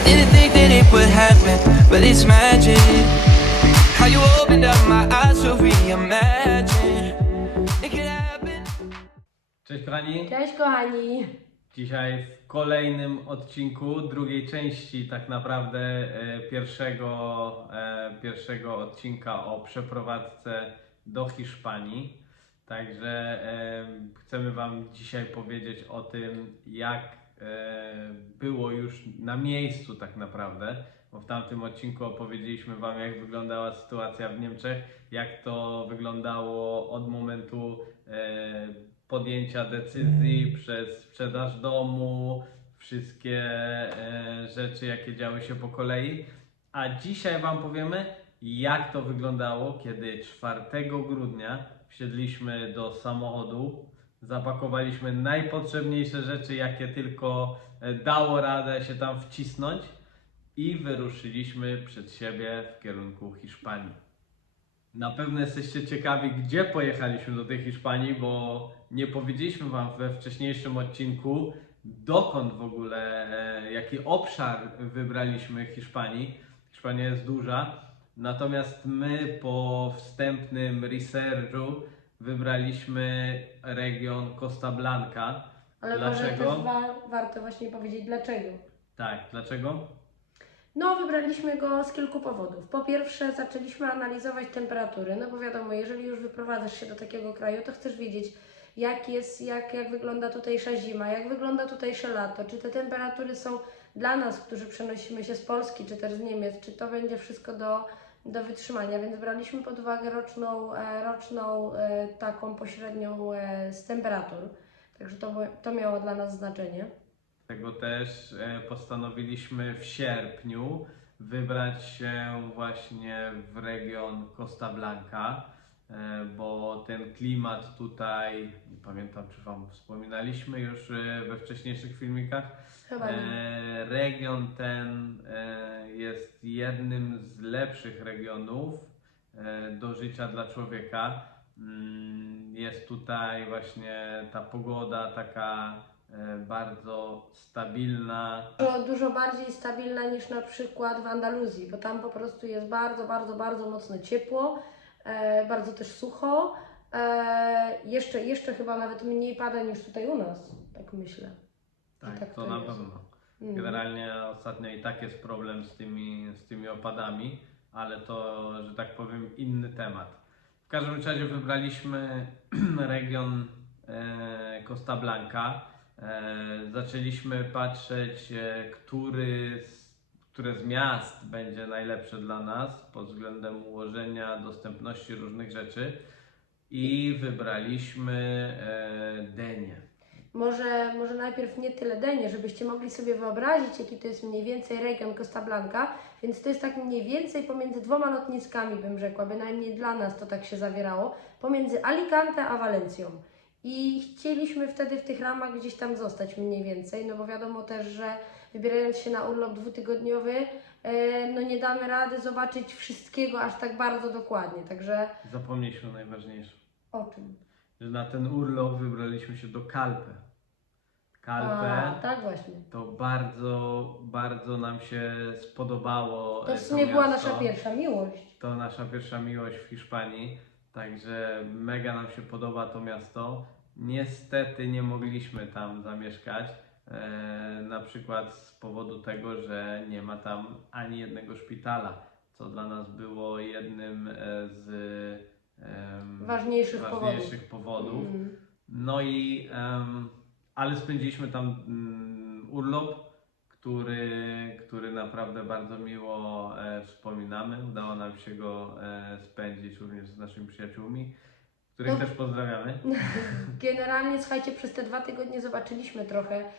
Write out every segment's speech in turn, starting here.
I didn't think that it would happen, but it's magic. How you opened up my eyes to reimagine. It could happen. Cześć kochani, Cześć kochani! dzisiaj w kolejnym odcinku, drugiej części tak naprawdę e, pierwszego, e, pierwszego odcinka o przeprowadzce do Hiszpanii. Także e, chcemy Wam dzisiaj powiedzieć o tym, jak było już na miejscu tak naprawdę, bo w tamtym odcinku opowiedzieliśmy Wam, jak wyglądała sytuacja w Niemczech, jak to wyglądało od momentu e, podjęcia decyzji przez sprzedaż domu, wszystkie e, rzeczy, jakie działy się po kolei. A dzisiaj Wam powiemy, jak to wyglądało, kiedy 4 grudnia wsiedliśmy do samochodu, zapakowaliśmy najpotrzebniejsze rzeczy, jakie tylko e, dało radę się tam wcisnąć i wyruszyliśmy przed siebie w kierunku Hiszpanii. Na pewno jesteście ciekawi, gdzie pojechaliśmy do tej Hiszpanii, bo nie powiedzieliśmy Wam we wcześniejszym odcinku, dokąd w ogóle, e, jaki obszar wybraliśmy Hiszpanii. Hiszpania jest duża, natomiast my po wstępnym researchu wybraliśmy region Costa Blanca. Ale Dlaczego? może też wa- warto właśnie powiedzieć dlaczego. Tak, dlaczego? No, wybraliśmy go z kilku powodów. Po pierwsze, zaczęliśmy analizować temperatury, no bo wiadomo, jeżeli już wyprowadzasz się do takiego kraju, to chcesz wiedzieć, jak jest, jak, jak wygląda tutejsza zima, jak wygląda tutejsze lato, czy te temperatury są dla nas, którzy przenosimy się z Polski, czy też z Niemiec, czy to będzie wszystko do, do wytrzymania, więc braliśmy pod uwagę roczną, e, roczną e, taką pośrednią e, z temperatur, także to, to miało dla nas znaczenie. Dlatego też postanowiliśmy w sierpniu wybrać się właśnie w region Costa Blanca, bo ten klimat tutaj, nie pamiętam czy Wam wspominaliśmy już e, we wcześniejszych filmikach, Chyba nie. e, region ten e, jest jednym z lepszych regionów e, do życia dla człowieka. Mm, Jest tutaj właśnie ta pogoda taka e, bardzo stabilna. Dużo, dużo bardziej stabilna niż na przykład w Andaluzji, bo tam po prostu jest bardzo, bardzo, bardzo mocno ciepło, e, bardzo też sucho. E, jeszcze, jeszcze chyba nawet mniej pada niż tutaj u nas, tak myślę. Tak, tak to to na pewno. Mhm. Generalnie ostatnio i tak jest problem z tymi, z tymi opadami, ale to, że tak powiem, inny temat. W każdym razie wybraliśmy region e, Costa Blanca. E, zaczęliśmy patrzeć, e, który z, które z miast będzie najlepsze dla nas pod względem ułożenia, dostępności różnych rzeczy i wybraliśmy e, Denię. Może, może najpierw nie tyle Denie, żebyście mogli sobie wyobrazić, jaki to jest mniej więcej region Costa Blanca, więc to jest tak mniej więcej pomiędzy dwoma lotniskami, bym rzekła, bynajmniej dla nas to tak się zawierało, pomiędzy Alicante a Walencją. I chcieliśmy wtedy w tych ramach gdzieś tam zostać mniej więcej, no bo wiadomo też, że wybierając się na urlop dwutygodniowy, e, no nie damy rady zobaczyć wszystkiego aż tak bardzo dokładnie, także Zapomnieliśmy o najważniejszym. o czym? że na ten urlop wybraliśmy się do Kalpę. Kalpę A, tak właśnie. to bardzo, bardzo nam się spodobało. To e, w sumie była miasto. nasza pierwsza miłość. To nasza pierwsza miłość w Hiszpanii, także mega nam się podoba to miasto. Niestety nie mogliśmy tam zamieszkać, na przykład z powodu tego, że nie ma tam ani jednego szpitala, co dla nas było jednym e, z em, Ważniejszych ważniejszych powodów. Mm. No i, em, ale spędziliśmy tam mm, urlop, który, który naprawdę bardzo miło e, wspominamy. Udało nam się go e, spędzić również z naszymi przyjaciółmi, których No. też pozdrawiamy. Generalnie, słuchajcie, przez te dwa tygodnie zobaczyliśmy trochę, e,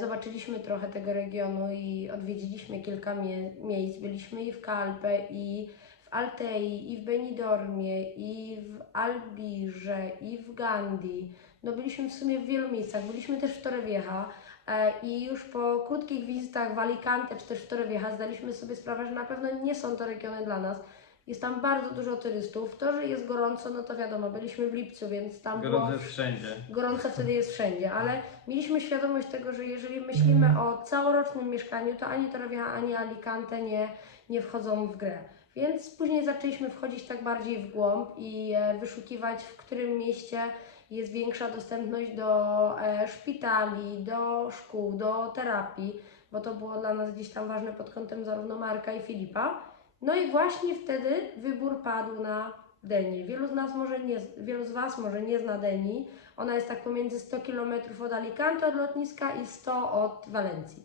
zobaczyliśmy trochę tego regionu i odwiedziliśmy kilka mie- miejsc. Byliśmy i w Calpe, i w Altei, i w Benidormie, i w Albirze, i w Gandhi. No byliśmy w sumie w wielu miejscach. Byliśmy też w Torrevieja e, i już po krótkich wizytach w Alicante czy też w Torrevieja zdaliśmy sobie sprawę, że na pewno nie są to regiony dla nas. Jest tam bardzo dużo turystów. To, że jest gorąco, no to wiadomo, byliśmy w lipcu, więc tam było Gorąco jest wszędzie. gorąco wtedy jest wszędzie, ale mieliśmy świadomość tego, że jeżeli myślimy o całorocznym mieszkaniu, to ani Torrevieja, ani Alicante nie, nie wchodzą w grę. Więc później zaczęliśmy wchodzić tak bardziej w głąb i e, wyszukiwać, w którym mieście jest większa dostępność do e, szpitali, do szkół, do terapii, bo to było dla nas gdzieś tam ważne pod kątem zarówno Marka i Filipa. No i właśnie wtedy wybór padł na Denię. Wielu z nas może nie, wielu z Was może nie zna Denii. Ona jest tak pomiędzy 100 km od Alicante, od lotniska i 100 od Walencji.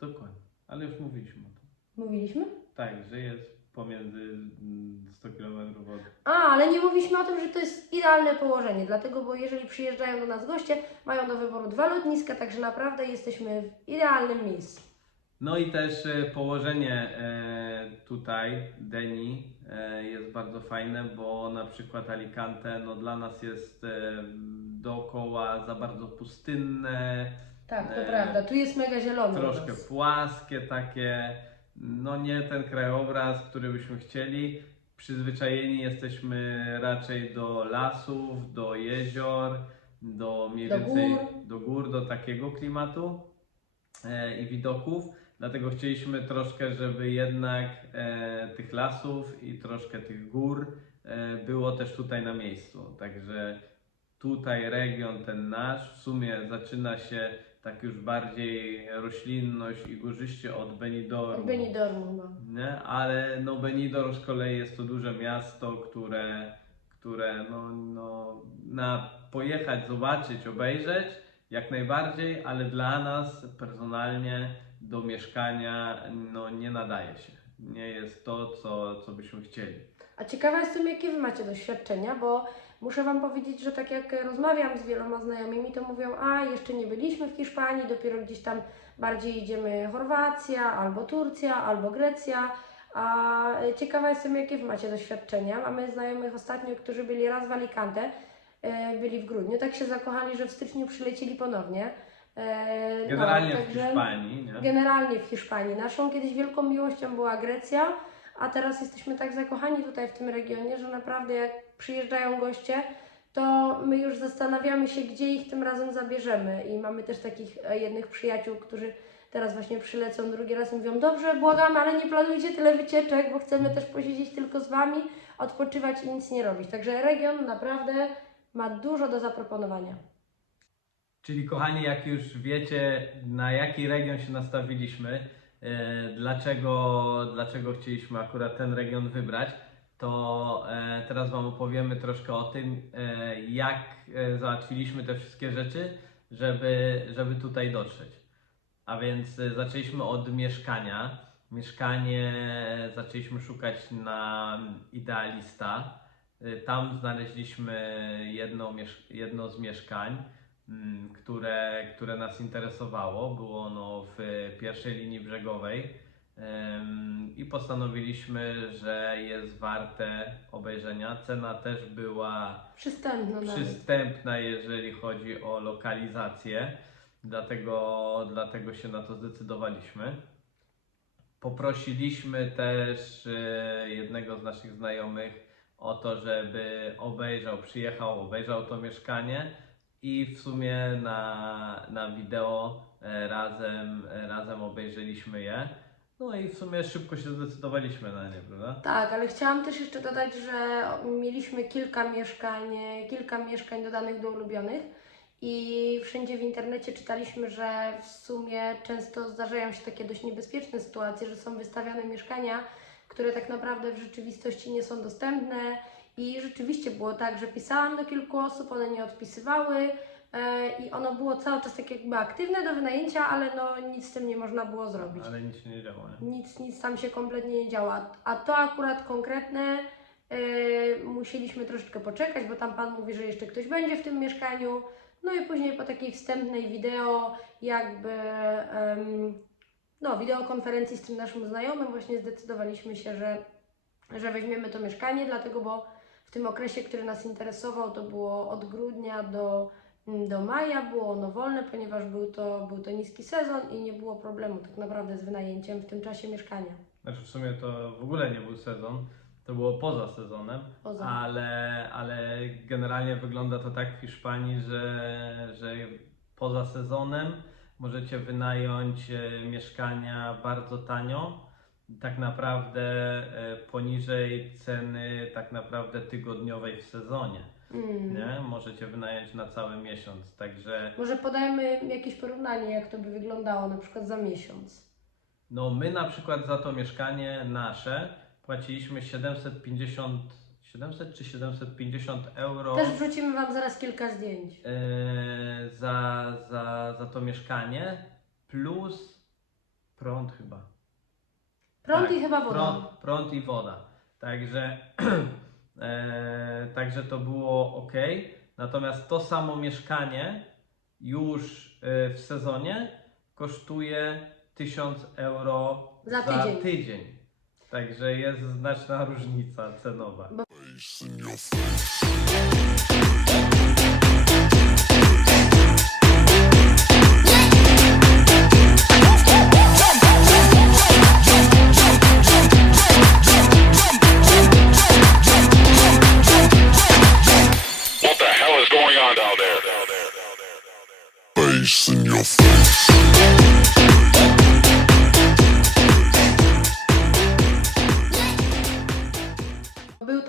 Dokładnie. Ale już mówiliśmy o tym. Mówiliśmy? Tak, że jest pomiędzy mm, 100 km od A, ale nie mówiliśmy o tym, że to jest idealne położenie, dlatego, bo jeżeli przyjeżdżają do nas goście, mają do wyboru dwa lotniska, także naprawdę jesteśmy w idealnym miejscu. No i też e, położenie e, tutaj Deni e, jest bardzo fajne, bo na przykład Alicante no dla nas jest dookoła za bardzo pustynne, Tak, to prawda. Tu jest mega zielono. u troszkę płaskie takie, no nie ten krajobraz, który byśmy chcieli. Przyzwyczajeni jesteśmy raczej do lasów, do jezior, do mniej Do więcej gór. do gór, do takiego klimatu i widoków. Dlatego chcieliśmy troszkę, żeby jednak e, tych lasów i troszkę tych gór e, było też tutaj na miejscu. Także tutaj region ten nasz w sumie zaczyna się tak już bardziej roślinność i górzyście od Benidormu. Benidorm chyba. Nie? Ale no Benidorm z kolei jest to duże miasto, które, które no, no, na pojechać, zobaczyć, obejrzeć jak najbardziej, ale dla nas personalnie do mieszkania no, nie nadaje się. Nie jest to, co, co byśmy chcieli. A ciekawa jestem, jakie Wy macie doświadczenia, bo muszę Wam powiedzieć, że tak jak rozmawiam z wieloma znajomymi, to mówią, a jeszcze nie byliśmy w Hiszpanii, dopiero gdzieś tam bardziej idziemy Chorwacja, albo Turcja, albo Grecja. A ciekawa jestem, jakie Wy macie doświadczenia. Mamy znajomych ostatnio, którzy byli raz w Alicante, e, byli w grudniu, tak się zakochali, że w styczniu przylecieli ponownie. E, no, Generalnie w także- Hiszpanii, nie? Generalnie w Hiszpanii. Naszą kiedyś wielką miłością była Grecja, a teraz jesteśmy tak zakochani tutaj w tym regionie, że naprawdę jak przyjeżdżają goście, to my już zastanawiamy się, gdzie ich tym razem zabierzemy. I mamy też takich e, jednych przyjaciół, którzy teraz właśnie przylecą drugi raz i mówią, dobrze, błagamy, ale nie planujcie tyle wycieczek, bo chcemy też posiedzieć tylko z Wami, odpoczywać i nic nie robić. Także region naprawdę ma dużo do zaproponowania. Czyli kochani, jak już wiecie, na jaki region się nastawiliśmy, e, dlaczego, dlaczego chcieliśmy akurat ten region wybrać, to e, teraz Wam opowiemy troszkę o tym, e, jak załatwiliśmy te wszystkie rzeczy, żeby, żeby tutaj dotrzeć. A więc zaczęliśmy od mieszkania. Mieszkanie zaczęliśmy szukać na Idealista. Tam znaleźliśmy jedno, jedno z mieszkań które, które nas interesowało. Było ono w pierwszej linii brzegowej i postanowiliśmy, że jest warte obejrzenia. Cena też była Przystępno nawet. przystępna, jeżeli chodzi o lokalizację, dlatego, dlatego się na to zdecydowaliśmy. Poprosiliśmy też e, jednego z naszych znajomych o to, żeby obejrzał, przyjechał, obejrzał to mieszkanie i w sumie na, na wideo e, razem, e, razem obejrzeliśmy je. No i w sumie szybko się zdecydowaliśmy na nie, prawda? Tak, ale chciałam też jeszcze dodać, że mieliśmy kilka mieszkań, kilka mieszkań dodanych do ulubionych i wszędzie w internecie czytaliśmy, że w sumie często zdarzają się takie dość niebezpieczne sytuacje, że są wystawiane mieszkania, które tak naprawdę w rzeczywistości nie są dostępne i rzeczywiście było tak, że pisałam do kilku osób, one nie odpisywały e, i ono było cały czas tak jakby aktywne do wynajęcia, ale no nic z tym nie można było zrobić Ale nic się nie działo, nie? nic, nic tam się kompletnie nie działa. A to akurat konkretne yy, musieliśmy troszeczkę poczekać, bo tam Pan mówi, że jeszcze ktoś będzie w tym mieszkaniu. No i później po takiej wstępnej wideo, jakby em, no, wideokonferencji z tym naszym znajomym właśnie zdecydowaliśmy się, że, że weźmiemy to mieszkanie, dlatego bo tym okresie, który nas interesował, to było od grudnia do, do maja, było ono wolne, ponieważ był to, był to niski sezon i nie było problemu tak naprawdę z wynajęciem w tym czasie mieszkania. znaczy w sumie to w ogóle nie był sezon, to było poza sezonem, Poza. ale, ale generalnie wygląda to tak w Hiszpanii, że, że poza sezonem możecie wynająć e, mieszkania bardzo tanio, tak naprawdę e, poniżej ceny tak naprawdę tygodniowej w sezonie, Mm. nie? Możecie wynająć na cały miesiąc, także Może podajmy jakieś porównanie, jak to by wyglądało na przykład za miesiąc. no my na przykład za to mieszkanie nasze płaciliśmy 750, 700 czy 750 euro. Też wrzucimy Wam zaraz kilka zdjęć. e, za, za, za to mieszkanie plus prąd chyba. Prąd Tak, i chyba woda. Prąd, prąd i woda. Także, e, także to było ok. Natomiast to samo mieszkanie już e, w sezonie kosztuje 1000 euro Za tydzień. tydzień. Także jest znaczna różnica cenowa. What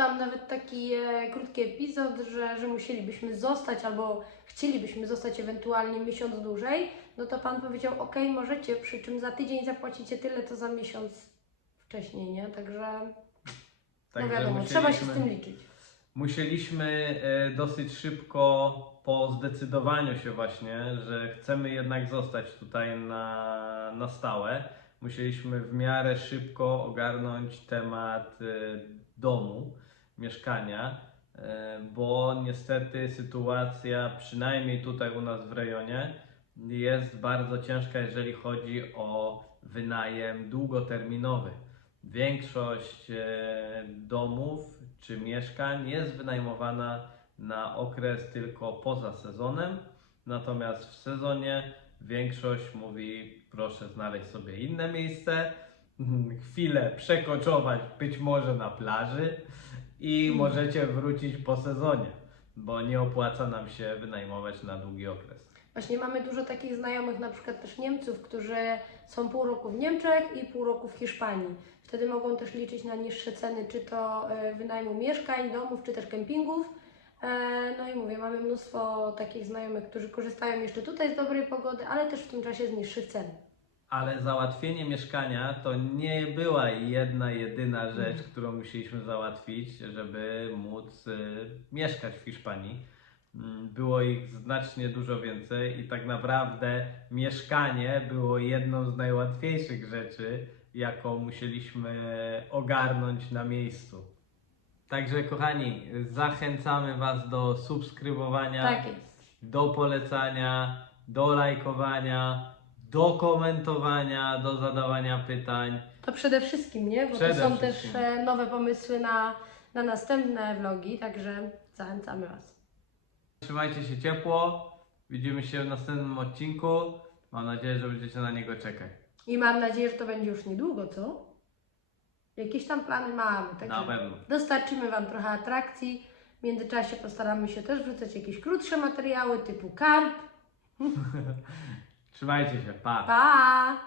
tam nawet taki e, krótki epizod, że, że musielibyśmy zostać albo chcielibyśmy zostać ewentualnie miesiąc dłużej. No to Pan powiedział, ok, możecie, przy czym za tydzień zapłacicie tyle, co za miesiąc wcześniej, nie? Także no Także wiadomo, trzeba się z tym liczyć. Musieliśmy e, dosyć szybko po zdecydowaniu się właśnie, że chcemy jednak zostać tutaj na, na stałe. Musieliśmy w miarę szybko ogarnąć temat e, domu, mieszkania, e, bo niestety sytuacja, przynajmniej tutaj u nas w rejonie, jest bardzo ciężka, jeżeli chodzi o wynajem długoterminowy. Większość e, domów czy mieszkań jest wynajmowana na okres tylko poza sezonem, natomiast w sezonie większość mówi proszę znaleźć sobie inne miejsce, chwilę przekoczować być może na plaży i możecie wrócić po sezonie, bo nie opłaca nam się wynajmować na długi okres. Właśnie mamy dużo takich znajomych, na przykład też Niemców, którzy są pół roku w Niemczech i pół roku w Hiszpanii. Wtedy mogą też liczyć na niższe ceny, czy to e, wynajmu mieszkań, domów, czy też kempingów. E, No i mówię, mamy mnóstwo takich znajomych, którzy korzystają jeszcze tutaj z dobrej pogody, ale też w tym czasie z niższych cen. Ale załatwienie mieszkania to nie była jedna, jedyna rzecz, którą musieliśmy załatwić, żeby móc y, mieszkać w Hiszpanii. Mm, Było ich znacznie dużo więcej i tak naprawdę mieszkanie było jedną z najłatwiejszych rzeczy, jaką musieliśmy ogarnąć na miejscu. Także kochani, zachęcamy Was do subskrybowania Tak do polecania, do lajkowania, do komentowania, do zadawania pytań. To przede wszystkim, nie? Bo Przede to są wszystkim. też e, nowe pomysły na, na następne vlogi, także zachęcamy Was. Trzymajcie się ciepło. Widzimy się w następnym odcinku. Mam nadzieję, że będziecie na niego czekać. I mam nadzieję, że to będzie już niedługo, co? Jakieś tam plany mamy, także Na pewno. dostarczymy Wam trochę atrakcji. W międzyczasie postaramy się też wrzucać jakieś krótsze materiały typu karp. 吃饭一起去，爸。爸。